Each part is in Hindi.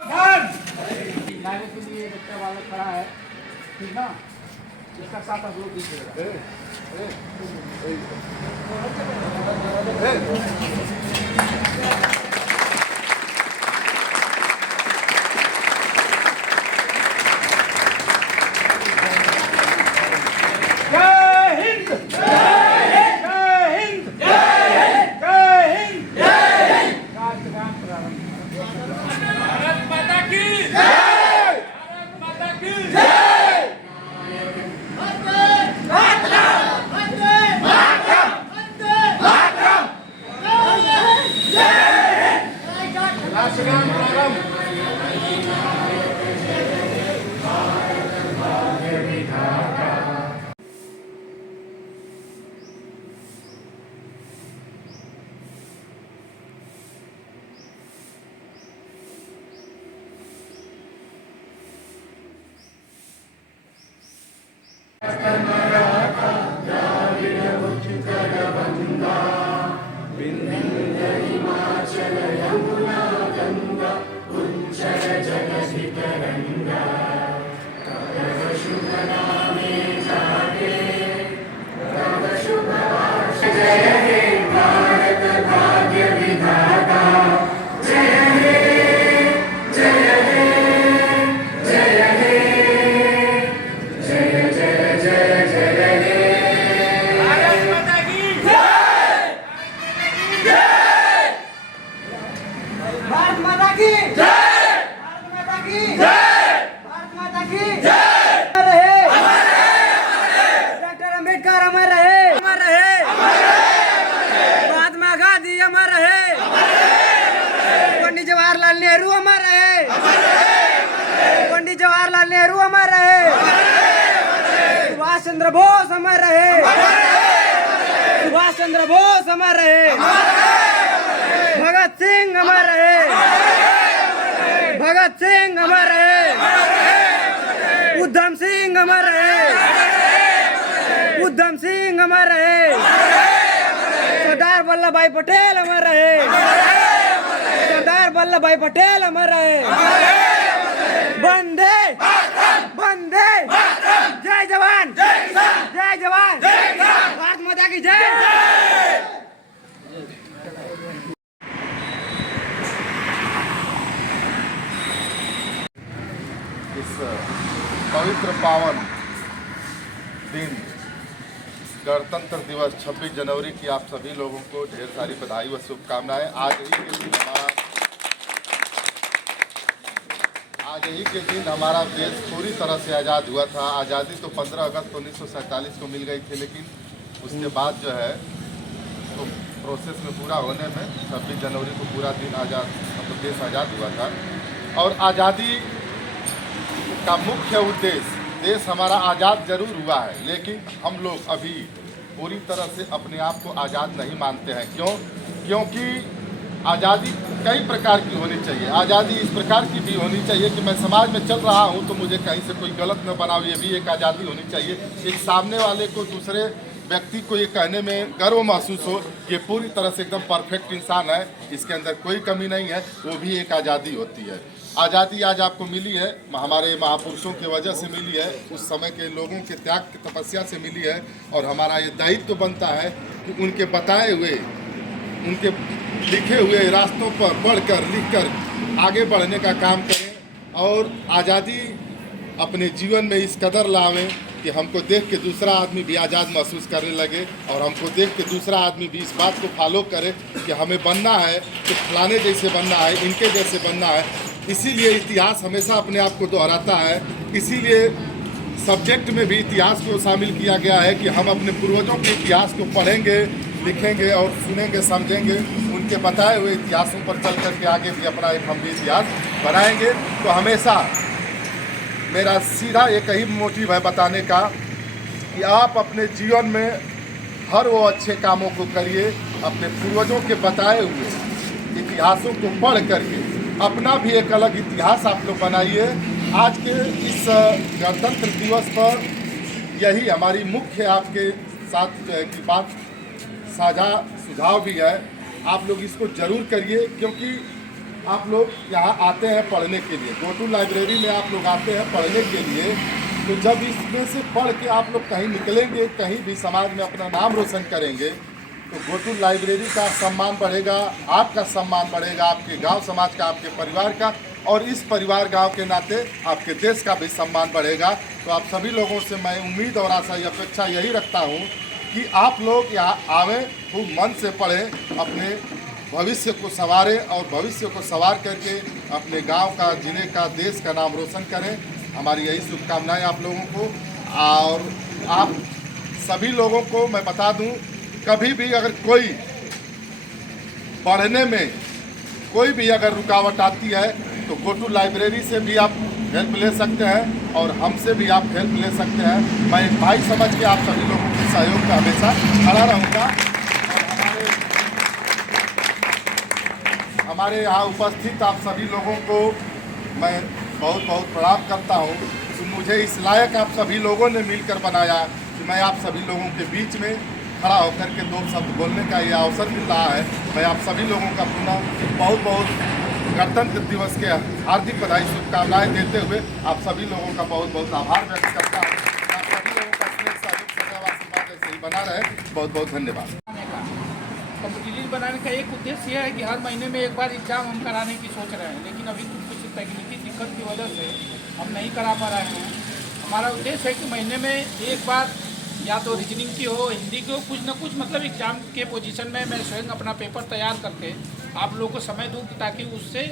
लाने के लिए बच्चा वाला खड़ा है, ठीक ना? इसका साथ आप लोग दीजिएगा। भारत माता की जय। भारत माता की जय। भारत माता की जय। अमर रहे, अमर रहे। डॉक्टर अंबेडकर अमर रहे, अमर रहे, अमर रहे। महात्मा गांधी अमर रहे, अमर रहे। पंडित जवाहरलाल नेहरू अमर रहे, अमर रहे। पंडित जवाहरलाल नेहरू अमर रहे, अमर रहे। सुभाष चंद्र बोस अमर रहे, अमर रहे। सुभाष चंद्र बोस अमर रहे, अमर रहे। भगत सिंह अमर रहे, भगत सिंह अमर रहे, उधम सिंह अमर रहे, उधम सिंह अमर रहे। सरदार वल्लभ भाई पटेल अमर रहे, सरदार वल्लभ भाई पटेल अमर रहे। वंदे वंदे जय जवान, जय जवान, भारत माता की जय। इस पवित्र पावन दिन गणतंत्र दिवस 26 जनवरी की आप सभी लोगों को ढेर सारी बधाई व शुभकामनाएं। आज ही के दिन हमारा देश पूरी तरह से आज़ाद हुआ था। आज़ादी तो 15 अगस्त 1947 को मिल गई थी, लेकिन उसके बाद जो है तो प्रोसेस में पूरा होने में 26 जनवरी को पूरा दिन आज़ाद, मतलब देश आज़ाद हुआ था। और आज़ादी का मुख्य उद्देश्य, देश हमारा आज़ाद जरूर हुआ है, लेकिन हम लोग अभी पूरी तरह से अपने आप को आज़ाद नहीं मानते हैं। क्योंकि आज़ादी कई प्रकार की होनी चाहिए। आज़ादी इस प्रकार की भी होनी चाहिए कि मैं समाज में चल रहा हूं तो मुझे कहीं से कोई गलत न बनाओ, ये भी एक आज़ादी होनी चाहिए। एक सामने वाले को, दूसरे व्यक्ति को ये कहने में गर्व महसूस हो कि ये पूरी तरह से एकदम परफेक्ट इंसान है, इसके अंदर कोई कमी नहीं है, वो भी एक आज़ादी होती है। आज़ादी आज आपको मिली है, हमारे महापुरुषों की वजह से मिली है, उस समय के लोगों के त्याग की तपस्या से मिली है। और हमारा ये दायित्व बनता है कि उनके बताए हुए, उनके लिखे हुए रास्तों पर बढ़कर, लिखकर आगे बढ़ने का काम करें और आज़ादी अपने जीवन में इस कदर लावें कि हमको देख के दूसरा आदमी भी आज़ाद महसूस करने लगे और हमको देख के दूसरा आदमी भी इस बात को फॉलो करे कि हमें बनना है तो फलाने जैसे बनना है, इनके जैसे बनना है। इसीलिए इतिहास हमेशा अपने आप को दोहराता है। इसीलिए सब्जेक्ट में भी इतिहास को शामिल किया गया है कि हम अपने पूर्वजों के इतिहास को पढ़ेंगे, लिखेंगे और सुनेंगे, समझेंगे। उनके बताए हुए इतिहासों पर चल करके आगे भी अपना एक हम भी इतिहास बनाएंगे। तो हमेशा मेरा सीधा एक ही मोटिव है बताने का कि आप अपने जीवन में हर वो अच्छे कामों को करिए, अपने पूर्वजों के बताए हुए इतिहासों को पढ़ करके अपना भी एक अलग इतिहास आप लोग बनाइए। आज के इस गणतंत्र दिवस पर यही हमारी मुख्य आपके साथ की बात साझा सुझाव भी है। आप लोग इसको जरूर करिए, क्योंकि आप लोग यहाँ आते हैं पढ़ने के लिए, गोटू लाइब्रेरी में आप लोग आते हैं पढ़ने के लिए, तो जब इसमें से पढ़ के आप लोग कहीं निकलेंगे, कहीं भी समाज में अपना नाम रोशन करेंगे, तो गोटू लाइब्रेरी का सम्मान बढ़ेगा, आपका सम्मान बढ़ेगा, आपके गांव समाज का, आपके परिवार का, और इस परिवार गांव के नाते आपके देश का भी सम्मान बढ़ेगा। तो आप सभी लोगों से मैं उम्मीद और आशा अपेक्षा यही रखता हूं कि आप लोग यहाँ आवें, खूब मन से पढ़ें, अपने भविष्य को संवारें और भविष्य को संवार करके अपने गांव का, जिले का, देश का नाम रोशन करें। हमारी यही शुभकामनाएं आप लोगों को। और आप सभी लोगों को मैं बता दूं, कभी भी अगर कोई पढ़ने में कोई भी अगर रुकावट आती है तो गोटू लाइब्रेरी से भी आप हेल्प ले सकते हैं और हमसे भी आप हेल्प ले सकते हैं। मैं एक भाई समझ के आप सभी लोगों के सहयोग में हमेशा खड़ा रहूँगा। और हमारे यहाँ उपस्थित आप सभी लोगों को मैं बहुत बहुत प्रणाम करता हूँ कि मुझे इस लायक आप सभी लोगों ने मिलकर बनाया कि मैं आप सभी लोगों के बीच में खड़ा होकर के दो शब्द बोलने का ये अवसर मिल रहा है। मैं आप सभी लोगों का पुनः बहुत बहुत गणतंत्र दिवस के हार्दिक बधाई शुभकामनाएं देते हुए आप सभी लोगों का बहुत बहुत आभार व्यक्त करता हूँ। आप सभी लोगों का स्नेह सहयोग सदैव आशीर्वाद ऐसे ही बना रहे। बहुत बहुत धन्यवाद। कॉम्पिटिटिव बनाने का एक उद्देश्य यह है कि हर महीने में एक बार एग्जाम हम कराने की सोच रहे हैं, लेकिन अभी कुछ तकनीकी दिक्कत की वजह से हम नहीं करा पा रहे हैं। हमारा उद्देश्य है कि महीने में एक बार या तो रीजनिंग की हो, हिंदी की हो, कुछ न कुछ मतलब एग्जाम के पोजीशन में मैं स्वयं अपना पेपर तैयार करके आप लोगों को समय दूँ ताकि उससे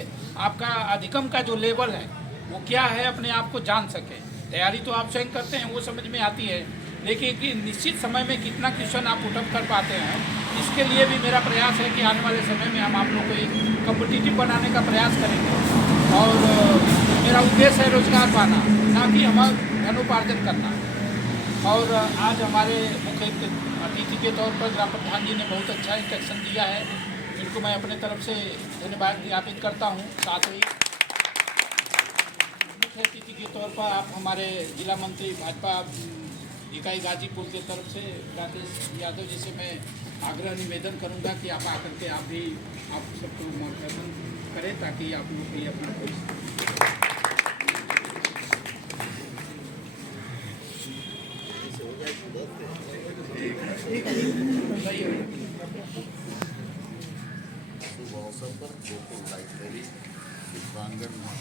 आपका अधिगम का जो लेवल है वो क्या है अपने आप को जान सके। तैयारी तो आप स्वयं करते हैं, वो समझ में आती है, लेकिन कि निश्चित समय में कितना क्वेश्चन आप पुटअप कर पाते हैं, इसके लिए भी मेरा प्रयास है कि आने वाले समय में हम आप लोग को एक कॉम्पिटिटिव बनाने का प्रयास करेंगे। और मेरा उद्देश्य है रोजगार पाना, ना कि हम धनोपार्जन करना। और आज हमारे मुख्य अतिथि के तौर पर ग्राम प्रधान जी ने बहुत अच्छा इंस्ट्रक्शन दिया है, जिनको मैं अपने तरफ से धन्यवाद ज्ञापित करता हूँ। साथ ही मुख्य अतिथि के तौर पर आप हमारे जिला मंत्री भाजपा इकाई गाजीपुर के तरफ से राकेश यादव जी से मैं आग्रह निवेदन करूंगा कि आप आकर के आप भी आप सबको मार्गदर्शन करें ताकि आप लोग के लिए अपना कोई शुभ अवसर पर गोकुल लाइब्रेरी प्रांगण में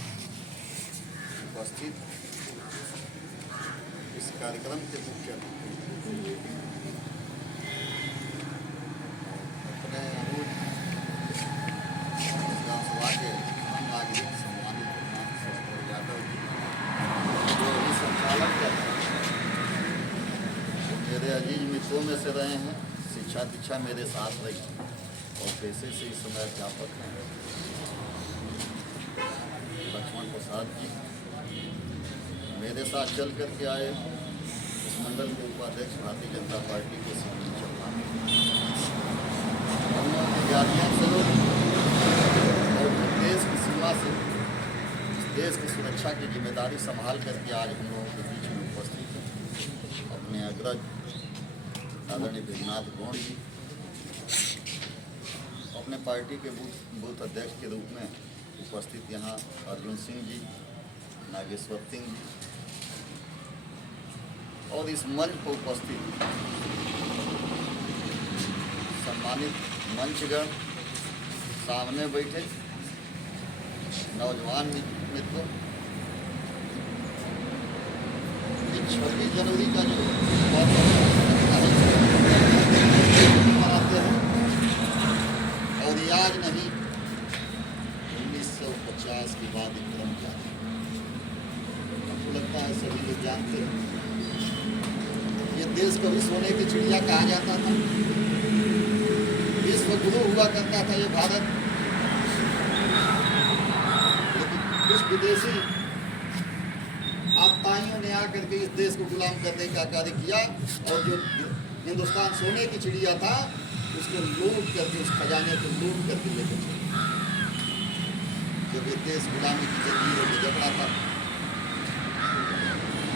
उपस्थित इस कार्यक्रम के मुख्य अपने अनुज विधानसभा के नागरिक सम्मानित यादव जी जो अभी संचालक है, मेरे अजीज मित्रों में से रहे हैं, शिक्षा दीक्षा मेरे साथ रही और पेशे से इस समय अध्यापक हैं। लक्ष्मण प्रसाद जी मेरे साथ चल करके आए, इस मंडल के उपाध्यक्ष भारतीय जनता पार्टी के सीनियर चौहान, हम लोग विद्यार्थियों से लोग और देश की सीमा से इस देश की सुरक्षा की जिम्मेदारी संभाल करके आज हम लोगों के बीच में उपस्थित हैं। अपने अग्रज आदरणीय विघनाथ गौड़ जी, अपने पार्टी के बूथ अध्यक्ष के रूप में उपस्थित यहाँ अर्जुन सिंह जी, नागेश्वर सिंह जी, और इस मंच पर उपस्थित सम्मानित मंचगण, सामने बैठे नौजवान मित्रों, 26 जनवरी का जो मनाते हैं और ये आज नहीं 1950 की बात क्रम जारी, हमको लगता है सभी लोग जानते हैं ये देश कभी सोने की चिड़िया कहा जाता था, विश्व गुरु हुआ करता था ये भारत, लेकिन कुछ विदेशी आताइयों ने आकर के इस देश को गुलाम करने का कार्य किया और जो हिंदुस्तान सोने की चिड़िया था उसको लूट करके, उस खजाने को लूट करके लेकर चले। जब ये देश गुलामी की जंजीरों में जकड़ा था,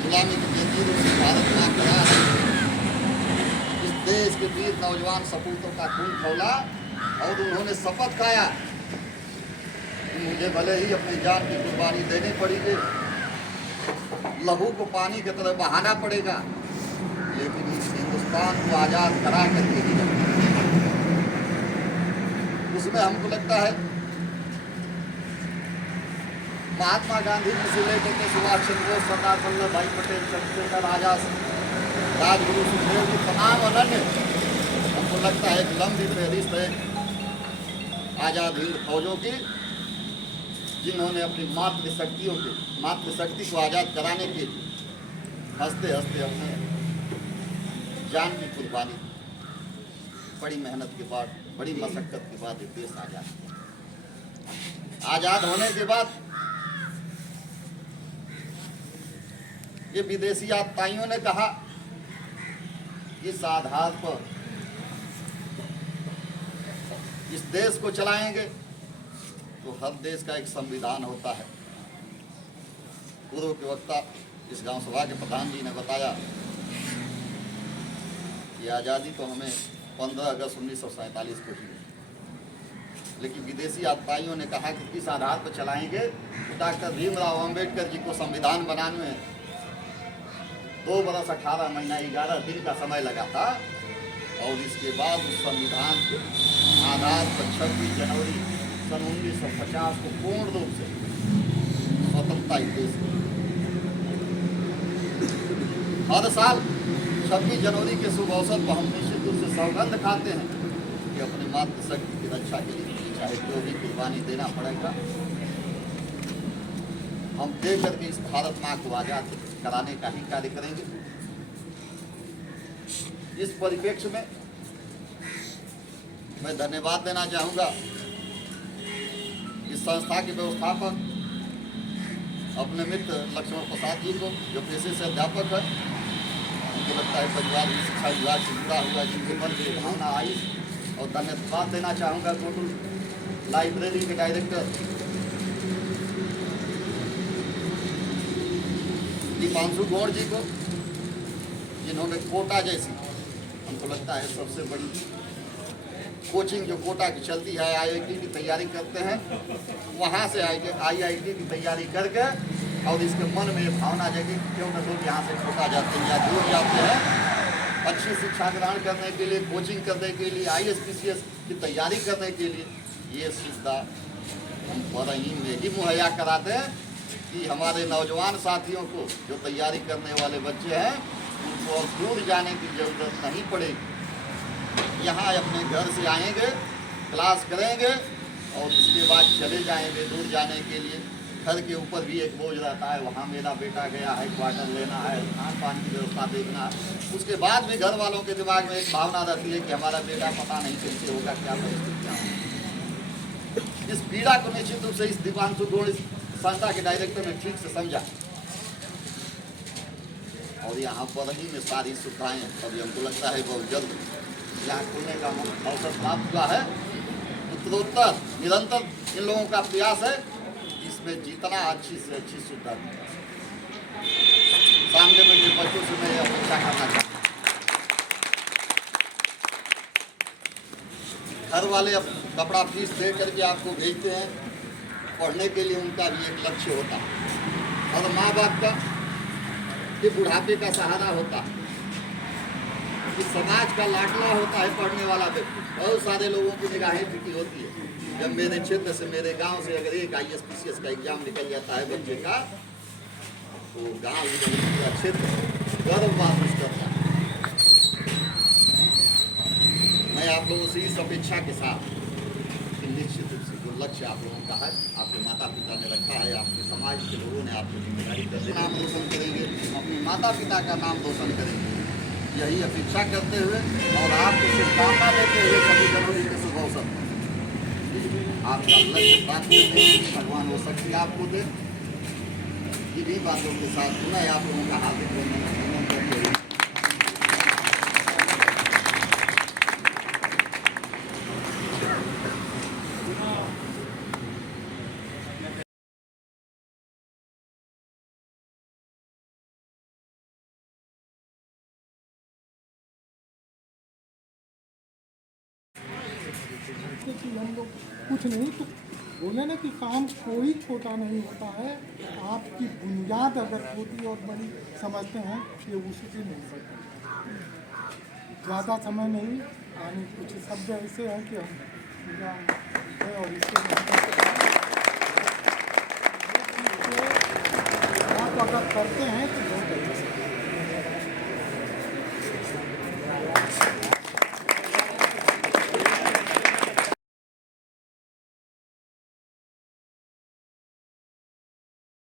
गुलामी की जंजीरों से भारत मां खड़ा, इस देश के वीर नौजवान सपूतों का खून खौला और उन्होंने शपथ खाया मुझे भले ही अपनी जान की कुर्बानी देनी पड़ेगी, लहू को पानी की तरह बहाना पड़ेगा, लेकिन इस हिंदुस्तान को आज़ाद करा करके ही जाना। उसमें हमको लगता है महात्मा गांधी जी से लेकर के सुभाष चंद्र बोस, सरदार वल्लभ भाई पटेल, चंद्रशेखर आजाद, राजगुरु सुखदेव की तमाम अनन्य, हमको लगता है एक लंबी फहरिस्त है आज़ाद हिंद फौजों की, जिन्होंने अपनी मातृशक्ति को आज़ाद कराने के लिए हंसते हंसते अपने जान की कुर्बानी, बड़ी मेहनत के बाद, बड़ी मशक्कत के बाद ये देश आज़ाद हुआ। आज़ाद होने के बाद ये विदेशी आतताइयों ने कहा इस आधार पर इस देश को चलाएंगे तो हर देश का एक संविधान होता है। पूर्व के वक्ता इस गांव सभा के प्रधान जी ने बताया कि आज़ादी तो हमें 15 अगस्त 1947 को ही, लेकिन विदेशी आतताइयों ने कहा कि किस आधार पर चलाएंगे, तो डॉक्टर भीमराव अम्बेडकर जी को संविधान बनाने में 2 बरस 18 महीना 11 दिन का समय लगा था, और इसके बाद उस संविधान के आधार पर 26 जनवरी सन 1950 को पूर्ण रूप से स्वतंत्रता इस देश की। हर साल 26 जनवरी के शुभ अवसर पर हम निश्चित रूप से सौगंध खाते हैं कि अपनी मातृशक्ति की रक्षा के लिए चाहे जो भी कुर्बानी देना पड़ेगा, हम दे करके इस भारत माँ को आज़ाद कराने का ही कार्य करेंगे। इस परिप्रेक्ष्य में मैं धन्यवाद देना चाहूँगा इस संस्था के व्यवस्थापक अपने मित्र लक्ष्मण प्रसाद जी को, जो पेशे से अध्यापक है। मुझे लगता है परिवार भी शिक्षा विभाग से जुड़ा हुआ, जिनके मन में भावना आई, और धन्यवाद देना चाहूँगा गोकुल लाइब्रेरी के डायरेक्टर दीपांशु गौड़ जी को, जिन्होंने कोटा जैसी, हमको लगता है सबसे बड़ी कोचिंग जो कोटा की चलती है, IIT की तैयारी करते हैं, वहाँ से IIT की तैयारी करके, और इसके मन में भावना जगी क्यों न लोग यहाँ से कोटा जाते हैं या दूर जाते हैं अच्छी शिक्षा ग्रहण करने के लिए, कोचिंग करने के लिए, ISPCS की तैयारी करने के लिए। ये सुविधा हम बरही में ही मुहैया कराते हैं कि हमारे नौजवान साथियों को, जो तैयारी करने वाले बच्चे हैं, उनको और दूर जाने की ज़रूरत नहीं पड़ेगी। यहाँ अपने घर से आएंगे, क्लास करेंगे, और उसके बाद चले जाएंगे दूर जाने के लिए। घर के ऊपर भी एक बोझ रहता है, वहाँ मेरा बेटा गया है, क्वार्टर लेना है, खान पान की व्यवस्था देखना है। उसके बाद भी घर वालों के दिमाग में एक भावना रहती है कि हमारा बेटा पता नहीं कैसे होगा, क्या परिस्थितियाँ होंगी। इस पीड़ा को निश्चित रूप से इस दीपांशु गौड़ संस्था के डायरेक्टर ने ठीक से समझा, और यहाँ पर ही में सारी सुविधाएं अभी हमको लगता है बहुत जल्द यहाँ खुलने का अवसर प्राप्त हुआ है। उत्तरोत्तर निरंतर इन लोगों का प्रयास है इसमें जितना अच्छी से अच्छी सुविधा दी जा सके। सामने में जो बच्चों से मैं अपेक्षा करना चाहता हूँ, घर वाले अब कपड़ा फीस दे करके आपको भेजते हैं पढ़ने के लिए, उनका भी एक लक्ष्य होता है, और माँ बाप का ये बुढ़ापे का सहारा होता है, कि समाज का लाडला होता है पढ़ने वाला व्यक्ति। बहुत सारे लोगों की निगाहें टिकी होती है। जब मेरे क्षेत्र से, मेरे गांव से अगर एक ISPCS का एग्जाम निकल जाता है बच्चे का, तो गांव पूरा क्षेत्र गर्व महसूस करता है। मैं आप लोगों से इस अपेक्षा के साथ कि निश्चित रूप से जो लक्ष्य आप लोगों का है, आपके माता पिता ने रखा है, आपके समाज के लोगों ने आपको जिम्मेदारी कर नाम रोशन करेंगे, अपने माता पिता का नाम रोशन करेंगे, यही अपेक्षा करते हुए और आपको शुभकामना देते हुए सभी जनवरी के शुभ अवसर आपका लक्ष्य प्राप्त करने की भगवान वो शक्ति आपको दे। इन्हीं बातों के साथ पुनः आप लोगों का हार्दिक अभिनंदन करते हुए हम लोग कुछ नहीं तो बोले ना कि काम कोई छोटा नहीं होता है, आपकी बुनियाद अगर छोटी और बड़ी समझते हैं ये उससे नहीं सकते। ज़्यादा समय नहीं, यानी कुछ शब्द ऐसे हैं कि हम पूरा है और इसके आप अगर करते हैं तो बहुत अच्छा।